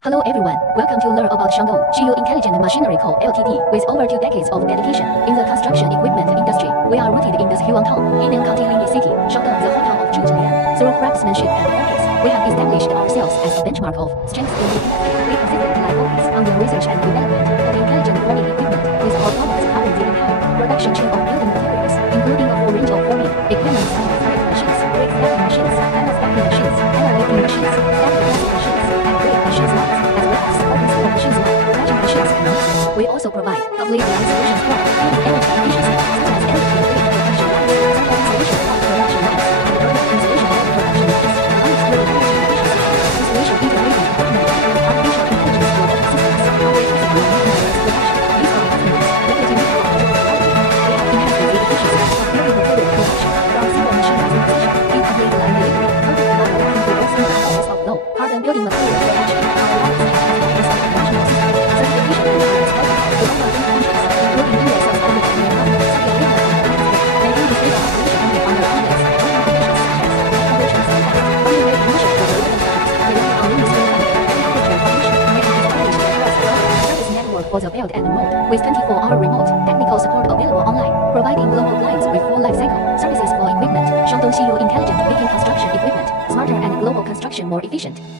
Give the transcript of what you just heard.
Hello everyone, welcome to learn about SHIYUE Intelligent Machinery Co. Ltd. With over 2 decades of dedication in the construction equipment industry. We are rooted in the SHIYUE town, in County Linyi City, Shandong, the hometown of Zhu Zhenlian. Through craftsmanship and focus, we have established ourselves as a benchmark of strength in the industry. We consistently focus on the research and development of intelligent forming equipment with our products covering the entire production chain of building materials, including a full range of forming equipment such as brick machines, brick stacking machines, panel stacking machines, panel lathing machines, static casting machines, and brick machines lines, as well as open floor machines like matching machines and more. We also provide complete line solutions for building energy efficiency, such as energy and brick production lines, thermal insulation for production lines, and thermal insulation for production lines, unexploded energy efficiency, insulation integrating equipment, artificial intelligence for data systems, operations and maintenance production. These are customers leveraging our quality. We have enhanced the efficiency of building material production from single machine customization, incomplete line delivery, perfect line working for both single and of low carbon building material production. Our products have international certification and are exported to over 20 countries, including India, South Africa, Vietnam, Saudi Arabia, and Pakistan. Maintain the state of operation under complex working conditions such as temperatures and running rate conditions for the relevant products. We rely on Linyi City temperature condition to make an established service network for the belt and mold, with 24-hour remote technical support available online, providing global clients with full life cycle services for equipment. SHIYUE Intelligent, making construction equipment smarter and global construction more efficient.